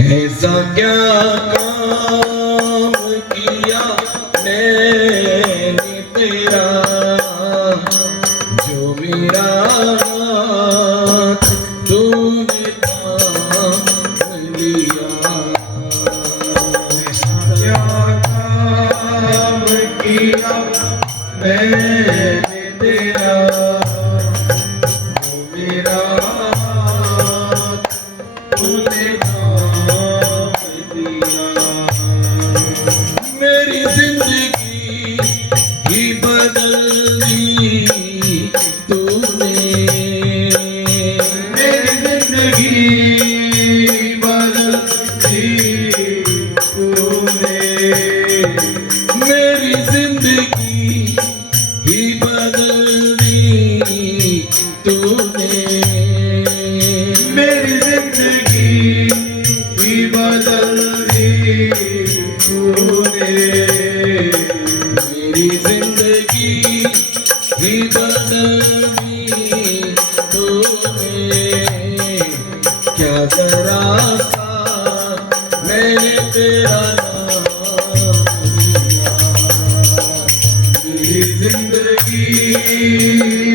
ऐसा क्या काम किया मैंने तेरा जो मेरा हाथ तूने थाम लिया। ऐसा क्या काम किया मैंने तेरा जो मेरा हाथ तूने मेरी जिंदगी ही बदल दी तूने। मेरी जिंदगी बदल दी तूने। मेरी जिंदगी ही बदल दी तूने। मेरी जिंदगी ही बदल दी तूने। मेरी जिंदगी ही बदल दी तूने। क्या जरा सा मैंने तेरा नाम लिया। मेरी जिंदगी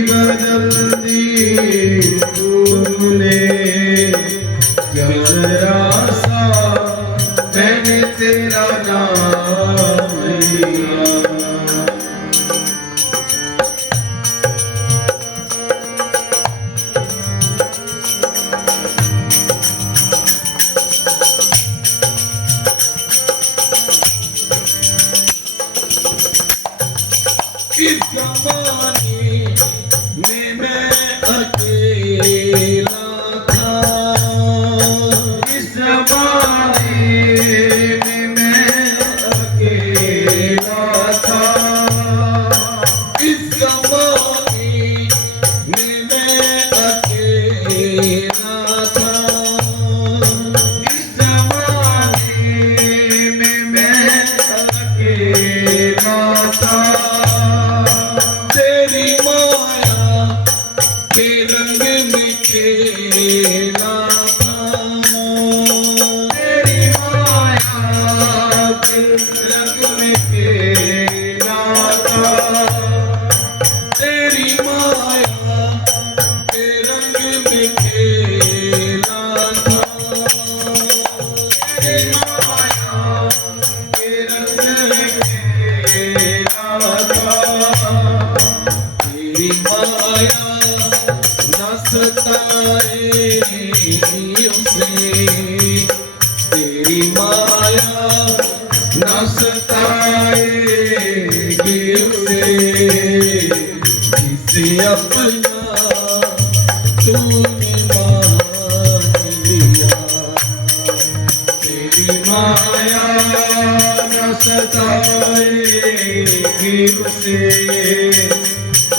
बदल दी तूने। क्या जरा सा मैंने तेरा नाम लिया। इस ज़माने में मैं अकेला था। इस ज़माने में मैं अकेला था। इस ज़माने में मैं अकेला था। इस ज़माने में मैं अकेला था। तेरी माया के रंग में खेला था। तेरी माया के रंग में खेला था। तेरी माया के रंग में खेला था। तेरी माया के रंग में खेला था। तेरी माया न सताएगी उसे। तेरी माया न सताएगी उसे जिसे अपना तूने मान लिया। तेरी माया न सताएगी उसे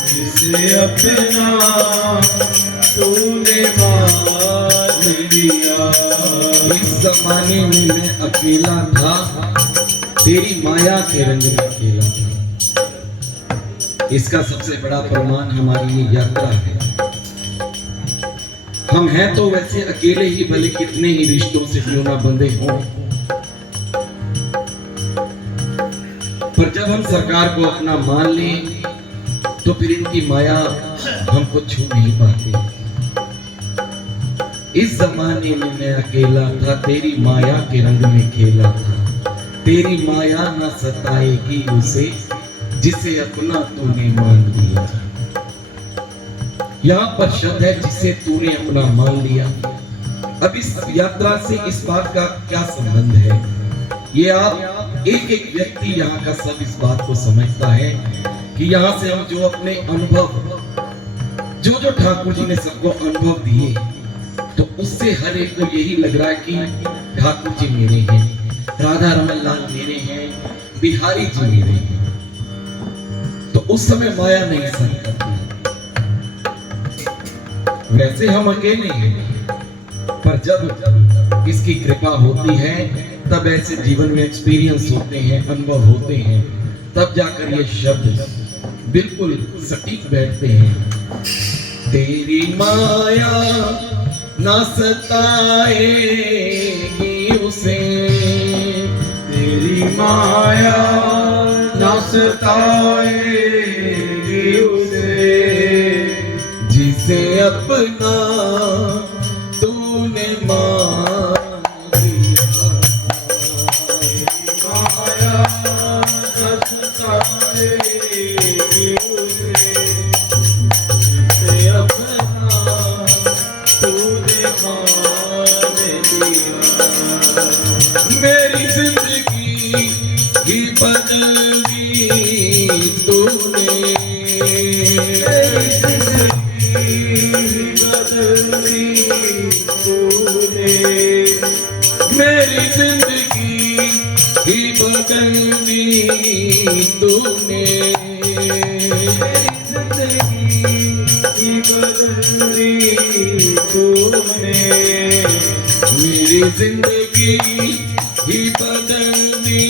जिसे अपना तूने मान लिया। इस ज़माने में मैं अकेला था। तेरी माया के रंग में खेला था। इसका सबसे बड़ा प्रमाण हमारी ये यात्रा है। हम हैं तो वैसे अकेले ही, भले कितने ही रिश्तों से क्यों ना बंधे हों, पर जब हम सरकार को अपना मान लें तो फिर इनकी माया हमको छू नहीं पाती। इस ज़माने में मैं अकेला था। तेरी माया के रंग में खेला था। तेरी माया न सताएगी उसे जिसे अपना तूने मान लिया। यहाँ पर शब्द है जिसे तूने अपना मान लिया। अब इस यात्रा से इस बात का क्या संबंध है? ये आप एक एक व्यक्ति यहाँ का सब इस बात को समझता है कि यहाँ से हम जो अपने अनुभव, जो ठाकुर जी ने सबको अनुभव दिए, तो उससे हर एक को यही लग रहा है कि ठाकुर जी मेरे हैं, राधा रमन लाल मेरे हैं, बिहारी जी मेरे हैं। तो उस समय माया नहीं सहन करती। वैसे हम अकेले हैं, पर जब इसकी कृपा होती है तब ऐसे जीवन में एक्सपीरियंस होते हैं, अनुभव होते हैं, तब जाकर ये शब्द बिल्कुल सटीक बैठते हैं। तेरी माया न सताएगी माया न सताएगी उसे, जिसे अपना तूने मान लिया। माया न सताएगी उसे, जिसे अपना तूने मान लिया। मेरी जिंदगी ही बदल दी तूने, मेरी जिंदगी बदल दी तूने, मेरी जिंदगी ही बदल दी तूने, मेरी जिंदगी बदल दी तूने, मेरी जिंदगी ही बदल दी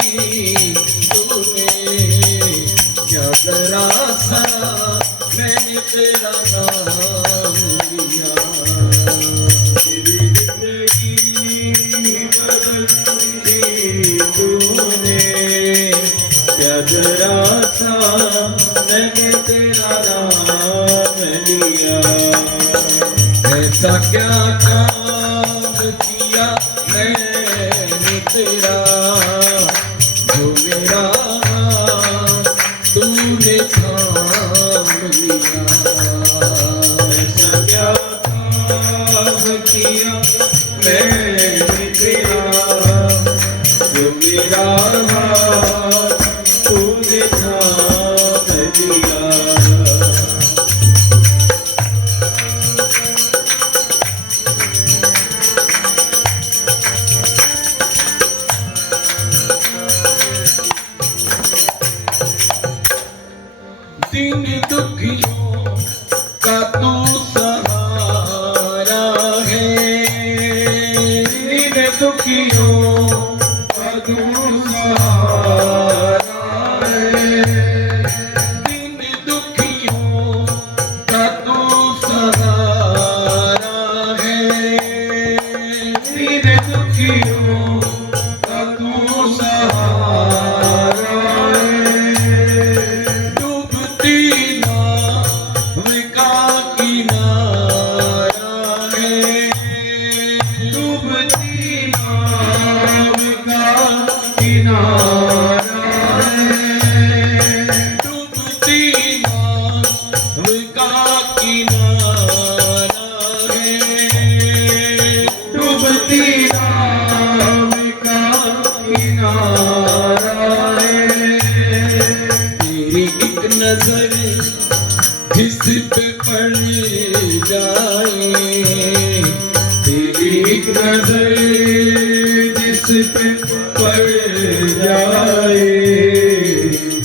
तूने। क्या जरा सा मैंने तेरा नाम लिया, मेरी जिंदगी बदल दी तूने, क्या जरा सा मैंने तेरा नाम लिया। ऐसा क्या काम किया मैंने तेरा, जो मेरा हाथ तूने थाम लिया। ऐसा क्या काम किया मैंने तेरा, जो मेरा हाथ तूने थाम लिया। दिन दुखियों का तू सहारा है, दिन दुखियों का तू सहारा है, दिन दुखियों का तू सहारा है, दिन दुखियों का तू सहारा है। डूबती नाव का किनारा है, डूबती नाव का किनारा है, डूबती नाव का किनारा है, डूबती नाव का किनारा है। तेरी एक नजर जिस पे पड़ जाए, तेरी एक नजर जिस पे पड़ जाए,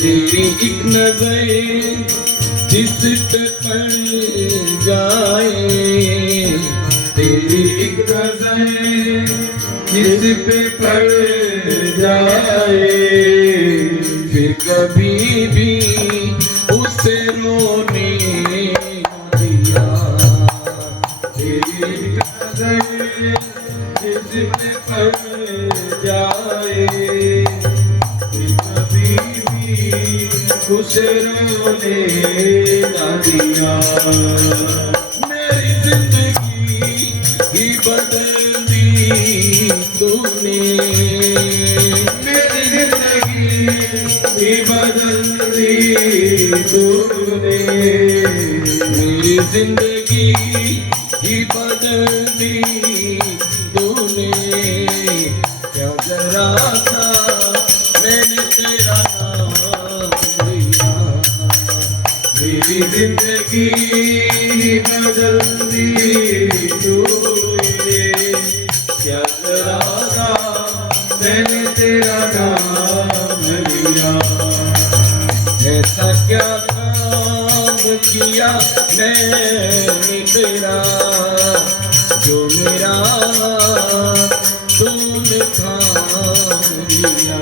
तेरी एक नजर जिस पे पड़ जाए, तेरी एक नजर जिस पे पड़ जाए, फिर कभी भी उसे रोने न दिया। तेरी एक नजर जिस पे पड़ जाए, फिर कभी भी उसे रोने न दिया। मेरी जिंदगी ही बदल दी तूने, मेरी जिंदगी भी बदल दी तूने, मेरी जिंदगी ही बदल दी तूने। क्या जरा सा मैंने तेरा नाम लिया, मेरी जिंदगी बदल दी तूने, क्या जरा सा मैंने तेरा नाम लिया। ऐसा क्या काम किया मैंने तेरा, जो मेरा तूने थाम लिया।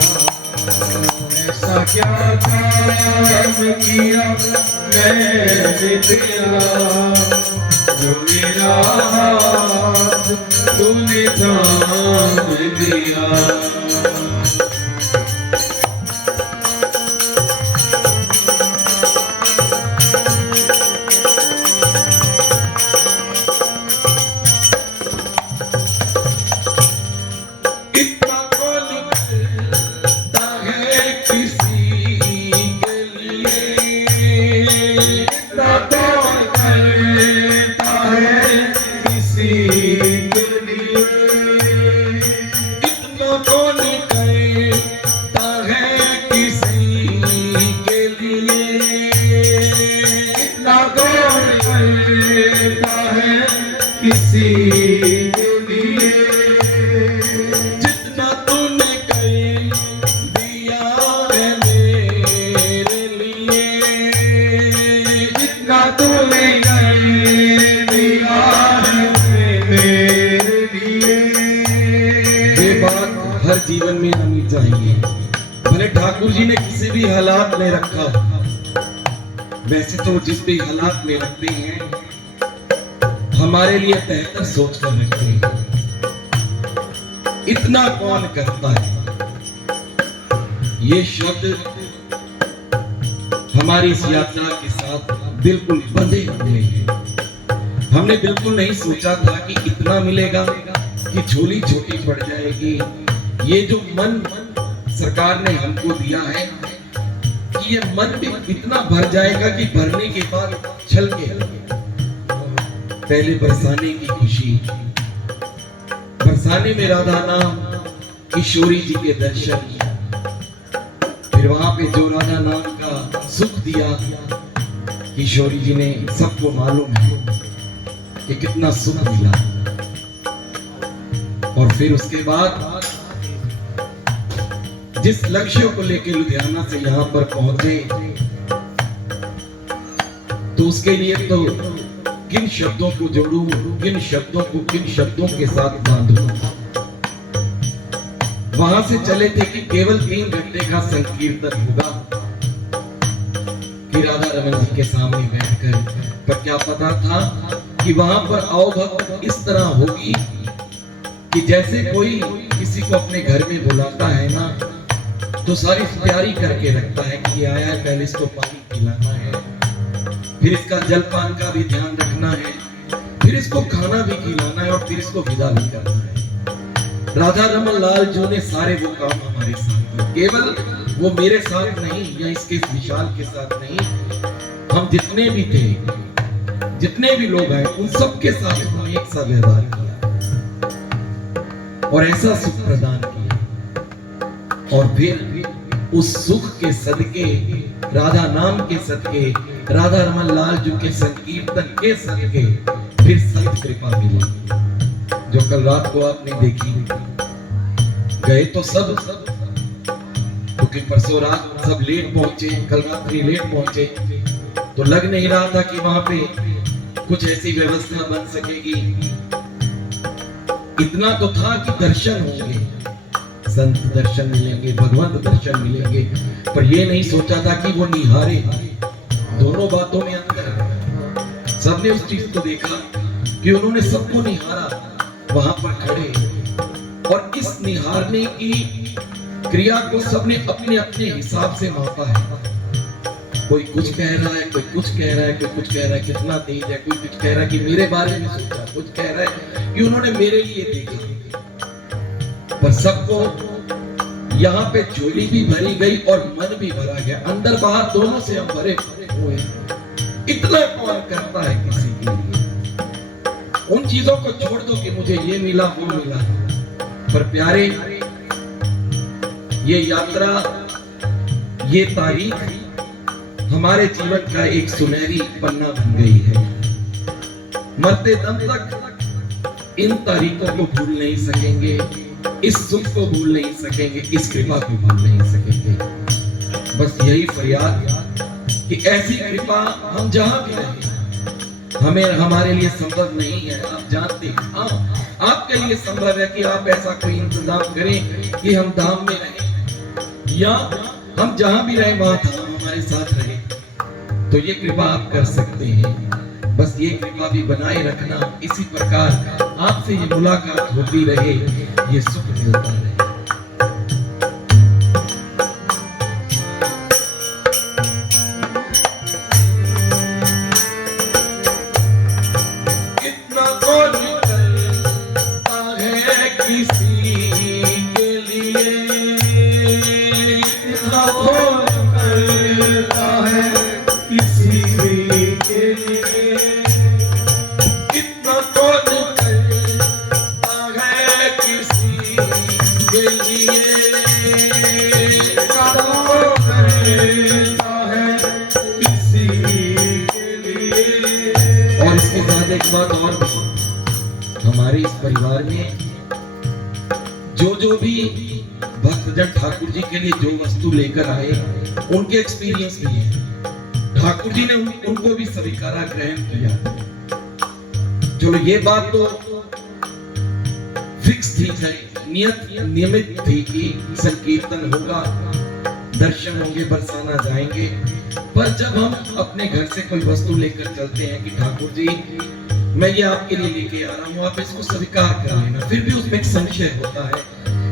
ऐसा क्या काम किया मैंने तेरा, जो मेरा हाथ तूने थाम लिया। हर जीवन में आनी चाहिए। भले ठाकुर जी ने किसी भी हालात में रखा, वैसे तो जिस भी हालात में रखते हैं हमारे लिए बेहतर सोच कर रखते हैं। इतना कौन करता है? ये शब्द हमारी इस यात्रा के साथ बिल्कुल बंधे हुए हैं। हमने बिल्कुल नहीं सोचा था कि इतना मिलेगा कि झोली छोटी पड़ जाएगी। ये जो मन सरकार ने हमको दिया है कि ये मन भी इतना भर जाएगा कि भरने के बाद छल के पहले बरसाने की खुशी, बरसाने में राधा नाम, किशोरी जी के दर्शन, फिर वहां पे जो राधा नाम का सुख दिया किशोरी जी ने, सबको मालूम है कि कितना सुख मिला। और फिर उसके बाद जिस लक्ष्य को लेकर लुधियाना से यहां पर पहुंचे, तो उसके लिए तो किन शब्दों को जोड़ूं, किन शब्दों को किन शब्दों के साथ बांधूं। वहां से चले थे कि केवल 3 घंटे का संकीर्तन होगा कि राधा रमन जी के सामने बैठकर, पर क्या पता था कि वहां पर आओ भक्त इस तरह होगी कि जैसे कोई किसी को अपने घर में बुलाता है ना, तो सारी तैयारी करके रखता है कि आया है, पहले इसको पानी पिलाना है, फिर इसका जलपान का भी ध्यान रखना है, फिर इसको खाना भी खिलाना है और फिर इसको विदा भी करना है। राधा रमन लाल जी ने सारे वो काम हमारे साथ किए। केवल वो मेरे साथ नहीं या इसके विशाल के साथ नहीं, हम जितने भी थे, जितने भी लोग आए, उन सब के साथ हमने एक सा व्यवहार किया और ऐसा सुख प्रदान किया। और फिर उस सुख के सदके, राधा नाम के सदके, राधा रमन लाल जी के संकीर्तन के सदके फिर संत कृपा मिली, जो कल रात को आपने देखी। गए तो सब, क्योंकि परसों रात सब लेट पहुंचे, कल रात्रि लेट पहुंचे, तो लग नहीं रहा था कि वहां पे कुछ ऐसी व्यवस्था बन सकेगी। इतना तो था कि दर्शन होंगे, संत दर्शन मिलेंगे, भगवंत दर्शन मिलेंगे, पर ये नहीं सोचा था कि वो निहारे। दोनों बातों में अंतर है। सबने उस चीज को देखा कि उन्होंने सबको निहारा वहां पर खड़े, और इस निहारने की क्रिया को सबने अपने अपने हिसाब से मापा है। कोई कुछ कह रहा है, कोई कुछ कह रहा है, कोई कुछ कह रहा है कितना तेज है, कोई कुछ कह रहा है कि मेरे बारे में सोचा, कुछ कह रहा है कि उन्होंने मेरे लिए देखा। पर सबको यहाँ पे झोली भी भरी गई और मन भी भरा गया, अंदर बाहर दोनों से हम भरे हुए। इतना कौन करता है किसी के लिए? उन चीजों को छोड़ दो कि मुझे ये मिला वो मिला, पर प्यारे ये यात्रा, ये तारीख हमारे जीवन का एक सुनहरी पन्ना बन गई है। मरते दम तक इन तारीखों को भूल नहीं सकेंगे, इस सुख को भूल नहीं सकेंगे, इस कृपा को भूल नहीं सकेंगे। बस यही फरियाद कि ऐसी कृपा हम जहां भी रहें, हमें हमारे लिए संभव नहीं है, आप जानते हैं। हाँ, आपके लिए संभव है कि आप ऐसा कोई इंतजाम करें कि हम धाम में रहें, या हम जहां भी रहें वहां धाम हमारे साथ रहे, तो ये कृपा आप कर सकते हैं। बस ये कृपा भी बनाए रखना, इसी प्रकार आपसे ये मुलाकात होती रहे, ये सुख मिलता रहे। कितना कौन करता है किसी के लिए, कितना कौन करता है किसी के लिए, कितना कौन करता है किसी के लिए, कितना कौन करता है किसी के लिए। और इसके साथ एक बात और भी, हमारे इस परिवार में जो भी भक्तजन ठाकुर जी के लिए जो वस्तु लेकर आए, उनके एक्सपीरियंस भी है। ठाकुर जी ने उनको भी स्वीकारा, ग्रहण किया। चलो ये बात तो फिक्स थी, नियमित थी कि संकीर्तन होगा, दर्शन होंगे, बरसाना जाएंगे। पर जब हम अपने घर से कोई वस्तु लेकर चलते हैं कि ठाकुर जी मैं ये आपके लिए लेके आ रहा हूँ, आप इसको स्वीकार कर लेना, फिर भी उसमें एक संशय होता है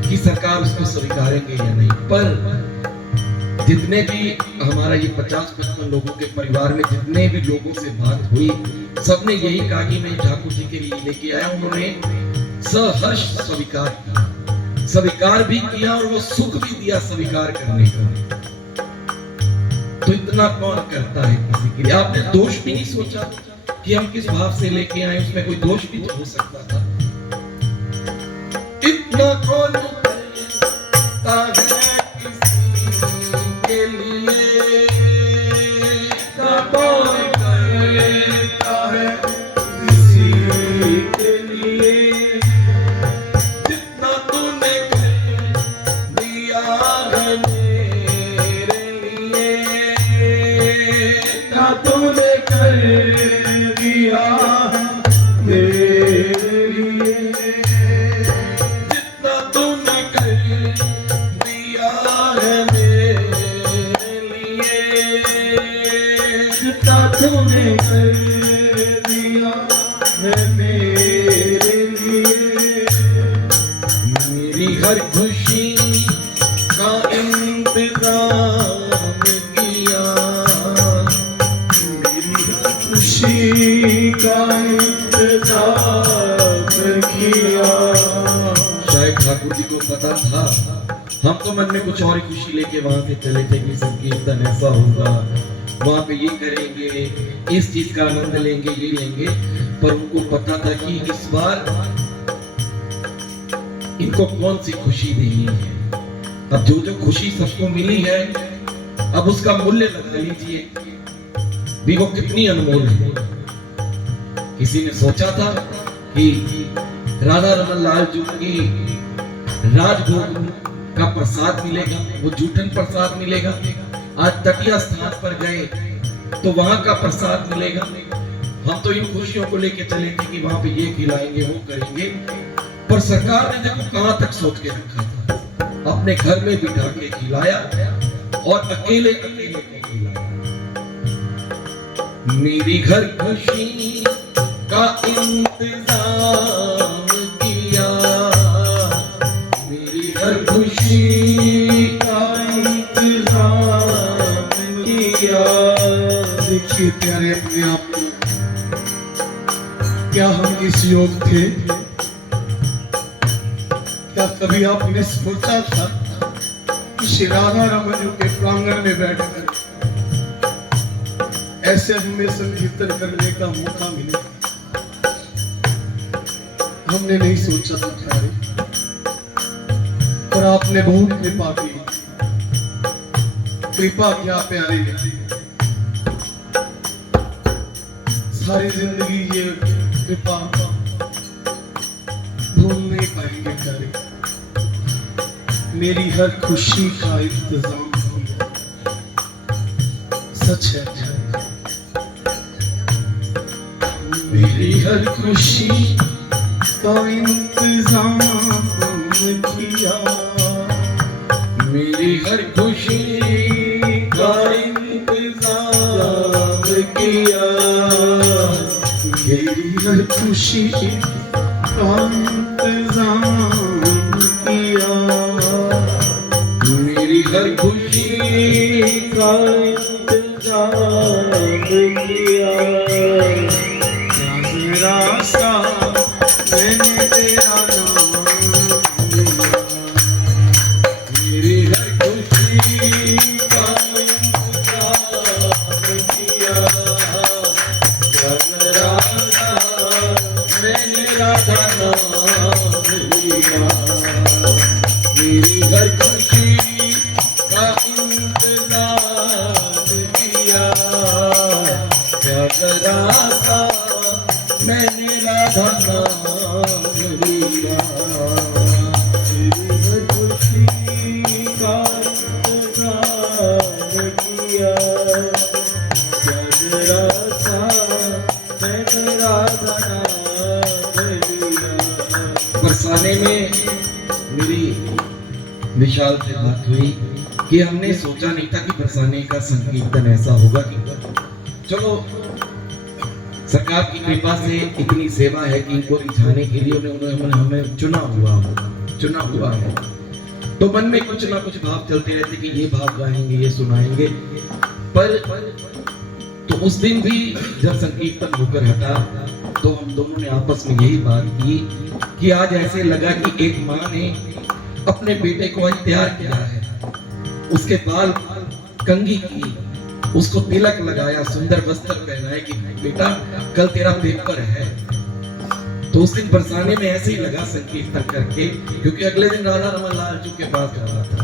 कि सरकार उसको स्वीकारेंगे या नहीं। पर जितने भी हमारा ये 50-55 लोगों के परिवार में जितने भी लोगों से बात हुई, सबने यही कहा कि मैं ठाकुर जी के लिए लेके आया। उन्होंने सहर्ष स्वीकार किया, स्वीकार भी किया और वो सुख भी दिया स्वीकार करने का। तो इतना कौन करता है किसी के लिए? आपने दोष भी नहीं सोचा कि हम किस भाव से लेके आए, उसमें कोई दोष भी तो हो सकता था। इतना कौन करता है के लिए, कौन करता है किसी के लिए, जितना तूने कर दिया है मेरे लिए, ना तूने कर दिया है मेरे लिए, जितना तूने कर दिया है मेरे लिए, जितना तूने कर दिया है मेरे लिए, मेरी हर खुशी का इंतजाम किया, मेरी हर खुशी का इंतजाम किया। शायद ठाकुर जी को पता था, हम तो मन में कुछ और ही खुशी लेके वहां से चले थे कि संकीर्तन ऐसा होगा, वहां पे ये करेंगे, इस चीज का आनंद लेंगे, ये लेंगे। पर उनको पता था कि इस बार इनको कौन सी खुशी देनी है। अब जो जो खुशी सबको मिली है, अब उसका मूल्य लगा लीजिए भी वो कितनी अनमोल है। किसी ने सोचा था कि राधा रमन लाल जी की राजभोग का प्रसाद मिलेगा, वो जूठन प्रसाद मिलेगा। आज तटीय स्थान पर गए तो वहां का प्रसाद मिलेगा। हम तो इन खुशियों को लेके चले थे कि वहां पे ये खिलाएंगे, वो करेंगे। पर सरकार ने देखो कहां तक सोच के रखा था, अपने घर में बिठा के खिलाया और अकेले अकेले को खिलाया। मेरी घर खुशी का इंतजाम किया, मेरी घर खुशी का इंतजाम किया। देखिए प्यारे अपने आप को, क्या हम इस योग थे? क्या कभी आपने सोचा था कि श्री राधा रमन के प्रांगण में बैठकर ऐसे हमें संकीर्तन करने का मौका मिले? हमने नहीं सोचा था प्यारे, पर आपने बहुत कृपा की। कृपा क्या प्यारे, सारी जिंदगी ये कृपा भूल नहीं पाएंगे प्यारे। मेरी हर खुशी का इंतजाम किया, सच है प्यारे। मेरी हर खुशी का इंतजाम किया, मेरी हर खुशी का इंतजाम किया। मेरी हर खुशी का इंतजाम किया, मेरी हर खुशी का इंतजाम किया। तेरा सा मैंने तेरा नाम लिया, मेरी हर खुशी का इंतजाम किया। तेरा सा मैंने राधा नाम लिया, मेरी हर खुशी का इंतजाम किया। तेरा सा मैंने राधा नाम लिया, तेरी हर खुशी का इंतजाम किया। तेरा सा मैंने राधा नाम लिया। बरसाने में विशाल से बात हुई कि हमने सोचा नहीं था कि बरसाने का संकीर्तन ऐसा होगा कि चलो सरकार की कृपा से इतनी सेवा है कि इनको रिझाने के लिए उन्होंने हमें चुना हुआ है। तो मन में कुछ ना कुछ भाव चलते रहते कि ये भाव गाएंगे, ये सुनाएंगे। पर तो उस दिन भी जब संकीर्तन होकर हटा तो हम दोनों ने आपस में यही बात की कि आज ऐसे लगा कि एक माँ ने अपने बेटे को आज तैयार किया है, उसके बाल कंघी की, उसको तिलक लगाया, सुंदर वस्त्र पहनाए कि बेटा कल तेरा पेपर है। तो उस दिन बरसाने में ऐसे ही लगा संकीर्तन करके, क्योंकि अगले दिन राधा रमन लाल जी के पास जाना था।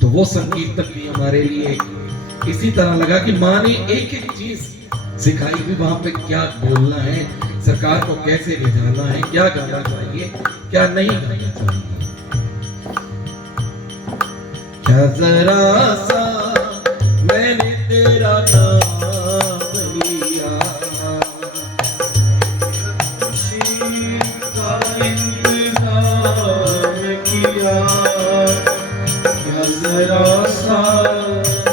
तो वो संकीर्तन भी हमारे लिए इसी तरह लगा कि माँ ने एक एक चीज सिखाई भी, वहां पे क्या बोलना है, सरकार को कैसे रिझाना है, क्या गाना चाहिए, क्या नहीं गाना चाहिए। क्या जरा सा मैंने तेरा नाम लिया, खुशी का इंतजार किया, क्या जरा सा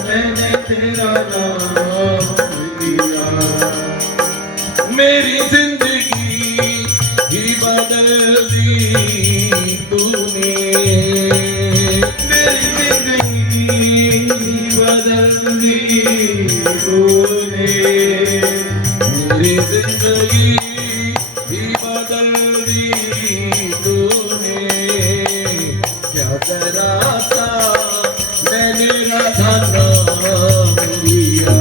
मैंने तेरा नाम लिया, मेरी जिंदगी ही बदल दी तूने, बदल दी तूने, मेरी जिंदगी ही बदल दी तूने। क्या जरा सा मैंने राधा नाम लिया,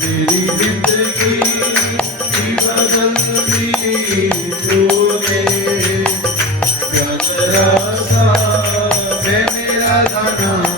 मेरी जिंदगी ही बदल दी तूने, क्या जरा सा मैंने राधा नाम